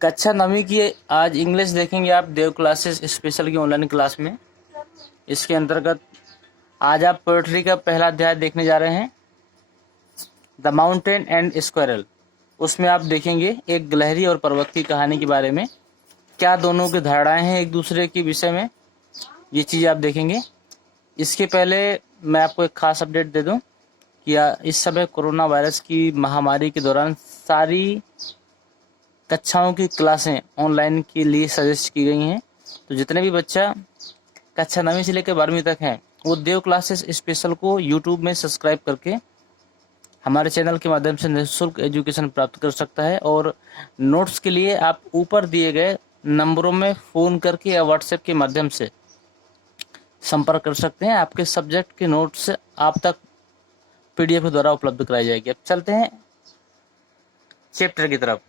कक्षा 9वीं की आज इंग्लिश देखेंगे आप देव क्लासेस स्पेशल की ऑनलाइन क्लास में। इसके अंतर्गत आज आप पोएट्री का पहला अध्याय देखने जा रहे हैं, द माउंटेन एंड स्क्वायरल। उसमें आप देखेंगे एक गिलहरी और पर्वत की कहानी के बारे में, क्या दोनों की धारणाएं हैं एक दूसरे के विषय में, ये चीज़ आप देखेंगे। इसके पहले मैं आपको एक खास अपडेट दे दूं कि इस समय कोरोना वायरस की महामारी के दौरान सारी कक्षाओं की क्लासें ऑनलाइन के लिए सजेस्ट की गई हैं। तो जितने भी बच्चा कक्षा 9वीं से लेकर 12वीं तक हैं वो देव क्लासेस स्पेशल को यूट्यूब में सब्सक्राइब करके हमारे चैनल के माध्यम से निःशुल्क एजुकेशन प्राप्त कर सकता है। और नोट्स के लिए आप ऊपर दिए गए नंबरों में फ़ोन करके या व्हाट्सएप के माध्यम से संपर्क कर सकते हैं। आपके सब्जेक्ट के नोट्स आप तक पीडीएफ के द्वारा उपलब्ध कराई जाएगी। अब चलते हैं चैप्टर की तरफ।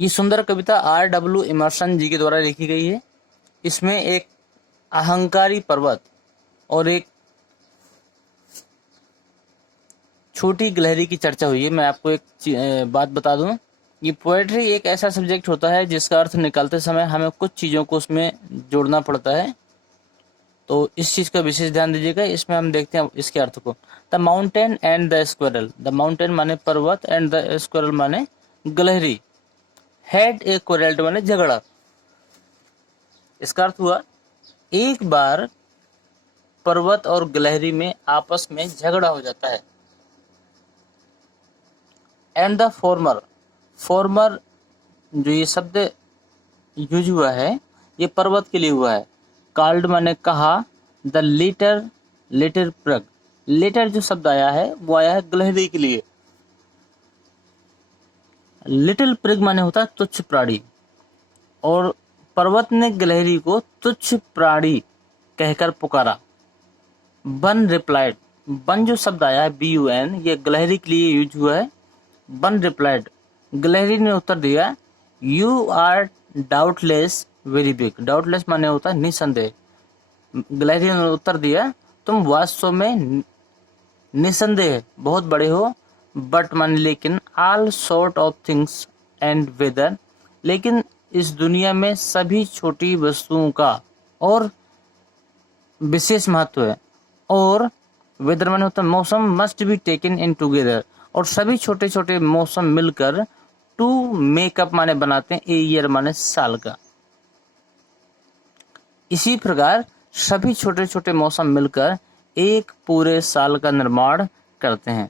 ये सुंदर कविता R.W. इमर्सन जी के द्वारा लिखी गई है। इसमें एक अहंकारी पर्वत और एक छोटी गिलहरी की चर्चा हुई है। मैं आपको एक बात बता दूं, ये पोएट्री एक ऐसा सब्जेक्ट होता है जिसका अर्थ निकालते समय हमें कुछ चीज़ों को उसमें जोड़ना पड़ता है, तो इस चीज़ का विशेष ध्यान दीजिएगा। इसमें हम देखते हैं इसके अर्थ को। The mountain and the squirrel, the mountain माने पर्वत एंड द स्क्वायरल माने गिलहरी, हैड ए क्वारल्ड माने झगड़ा। इसका अर्थ हुआ एक बार पर्वत और गिलहरी में आपस में झगड़ा हो जाता है। एंड द फॉर्मर, फॉर्मर जो ये शब्द यूज हुआ है ये पर्वत के लिए हुआ है। कॉल्ड माने कहा, द लेटर, लेटर प्रग, लेटर जो शब्द आया है वो आया है गिलहरी के लिए। लिटिल प्रिग माने होता है तुच्छ प्राणी, और पर्वत ने गिलहरी को तुच्छ प्राणी कहकर पुकारा। बन रिप्लाइड, बन जो शब्द आया है BUN ये गिलहरी के लिए यूज हुआ है। बन रिप्लाइड, गिलहरी ने उत्तर दिया, you are doubtless very big, doubtless माने होता है निसंदेह। गिलहरी ने उत्तर दिया, तुम वास्तव में निसंदेह बहुत बड़े हो। बट माने लेकिन, all sort of things and weather, लेकिन इस दुनिया में सभी छोटी वस्तुओं का और विशेष महत्व है। और वेदर माने होता है मौसम, must be taken in together, और सभी छोटे छोटे मौसम मिलकर टू मेकअप माने बनाते हैं, ए ईयर माने साल का। इसी प्रकार सभी छोटे छोटे मौसम मिलकर एक पूरे साल का निर्माण करते हैं।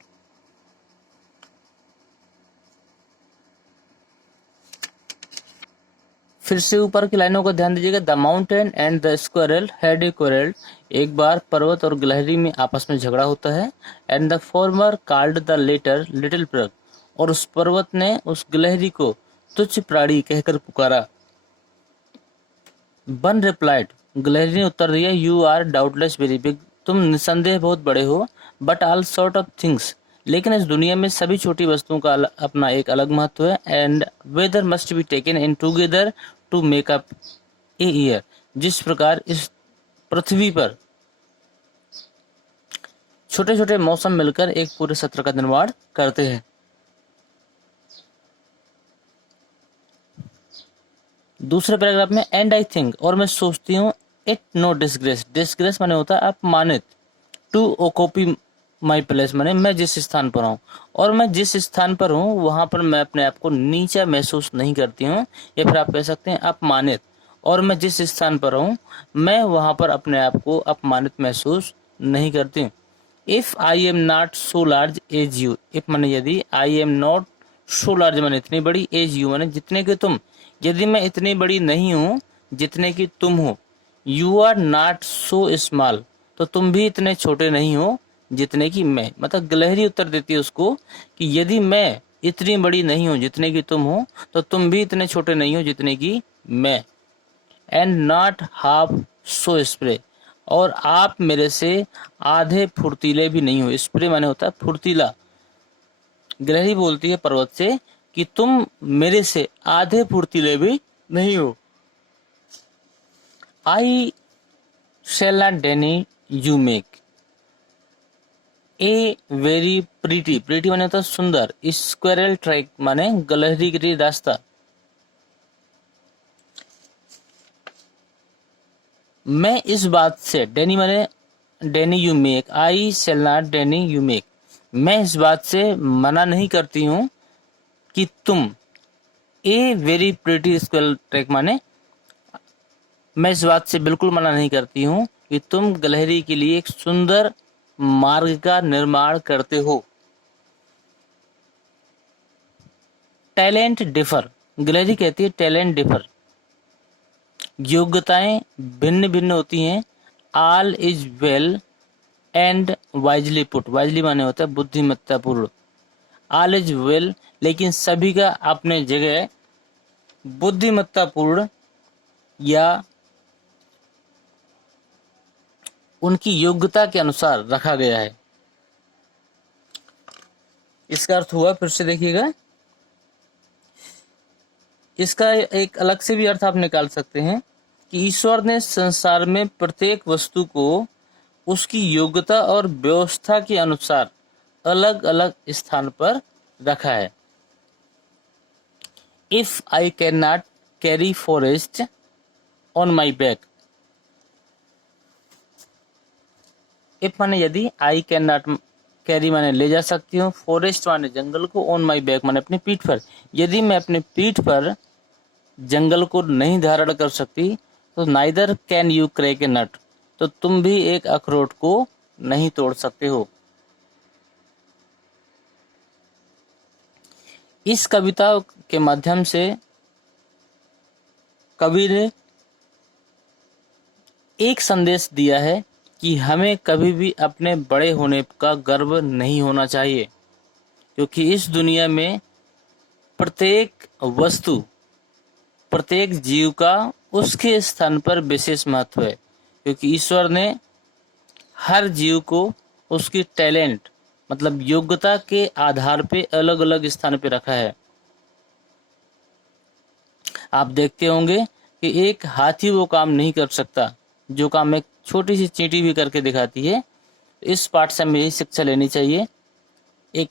फिर से ऊपर की लाइनों को ध्यान दीजिएगा। The mountain and the squirrel had a quarrel, एक बार पर्वत और गिलहरी में आपस में झगड़ा होता है। And the former called the latter little prig, और उस पर्वत ने उस गिलहरी को तुच्छ प्राणी कहकर पुकारा। बन रिप्लाइड, गिलहरी ने उत्तर दिया, you are doubtless very big, तुम निसंदेह बहुत बड़े हो। But all sort of things, लेकिन इस दुनिया में सभी छोटी वस्तुओं का अपना एक अलग महत्व है। And weather must be taken in together to make up a year, जिस प्रकार इस पृथ्वी पर छोटे छोटे मौसम मिलकर एक पूरे सत्र का निर्माण करते हैं। दूसरे पैराग्राफ में, एंड आई थिंक, और मैं सोचती हूँ, इट नो डिसग्रेस, डिसग्रेस माने होता है अपमानित, टू ओकोपी माई प्लेस माने मैं जिस स्थान पर हूँ, और मैं जिस स्थान पर हूँ वहां पर मैं अपने आप को नीचा महसूस नहीं करती हूँ, या फिर आप कह सकते हैं अपमानित। और मैं जिस स्थान पर हूँ मैं वहां पर अपने आप को अपमानित महसूस नहीं करती हूँ। If I am not so large as you, if माने यदि, I am not so large माने इतनी बड़ी, एज यू माने जितने के तुम, यदि मैं इतनी बड़ी नहीं हूँ जितने की तुम हो। You are not so small, तो तुम भी इतने छोटे नहीं हो जितने की मैं। मतलब गिलहरी उत्तर देती है उसको कि यदि मैं इतनी बड़ी नहीं हूँ जितने की तुम हो, तो तुम भी इतने छोटे नहीं हो जितने की मैं। And not half so spray, और आप मेरे से आधे फुर्तीले भी नहीं हो। स्प्रे माने होता है फुर्तीला। गिलहरी बोलती है पर्वत से कि तुम मेरे से आधे फुर्तीले भी नहीं हो। I shall not deny you make, a very pretty, pretty माने होता है सुंदर, स्क्वेरल ट्रैक माने गलहरी रास्ता। मैं इस बात से, डेनी माने deny you make, I shall not deny you make, मैं इस बात से मना नहीं करती हूँ कि तुम, a very pretty square track माने मैं इस बात से बिल्कुल मना नहीं करती हूँ कि तुम गलहरी के लिए एक सुंदर मार्ग का निर्माण करते हो। टैलेंट डिफर, गलहरी कहती है टैलेंट डिफर, योग्यताएं भिन्न भिन्न होती हैं। All is well and wisely put, wisely माने होता है बुद्धिमत्तापूर्ण। ऑल इज वेल, लेकिन सभी का अपने जगह बुद्धिमत्तापूर्ण या उनकी योग्यता के अनुसार रखा गया है। इसका अर्थ हुआ, फिर से देखिएगा, इसका एक अलग से भी अर्थ आप निकाल सकते हैं कि ईश्वर ने संसार में प्रत्येक वस्तु को उसकी योग्यता और व्यवस्था के अनुसार अलग अलग स्थान पर रखा है। If I can not carry forest on my back, if माने यदि, आई कैन नॉट कैरी माने ले जा सकती हूँ, फॉरेस्ट माने जंगल को, ऑन माई बैक माने अपनी पीठ पर, यदि मैं अपनी पीठ पर जंगल को नहीं धारण कर सकती तो नाइदर कैन यू क्रैक ए नट, तो तुम भी एक अखरोट को नहीं तोड़ सकते हो। इस कविता के माध्यम से कवि ने एक संदेश दिया है कि हमें कभी भी अपने बड़े होने का गर्व नहीं होना चाहिए, क्योंकि इस दुनिया में प्रत्येक वस्तु, प्रत्येक जीव का उसके स्थान पर विशेष महत्व है, क्योंकि ईश्वर ने हर जीव को उसकी टैलेंट मतलब योग्यता के आधार पे अलग अलग स्थान पे रखा है। आप देखते होंगे कि एक हाथी वो काम नहीं कर सकता जो काम एक छोटी सी चींटी भी करके दिखाती है। इस पाठ से हमें यही शिक्षा लेनी चाहिए, एक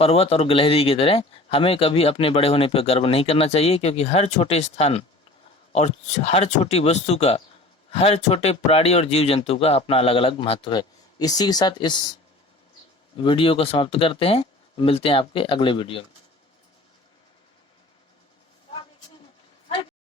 पर्वत और गिलहरी की तरह हमें कभी अपने बड़े होने पर गर्व नहीं करना चाहिए, क्योंकि हर छोटे स्थान और हर छोटी वस्तु का, हर छोटे प्राणी और जीव जंतु का अपना अलग अलग महत्व है। इसी के साथ इस वीडियो को समाप्त करते हैं, मिलते हैं आपके अगले वीडियो में।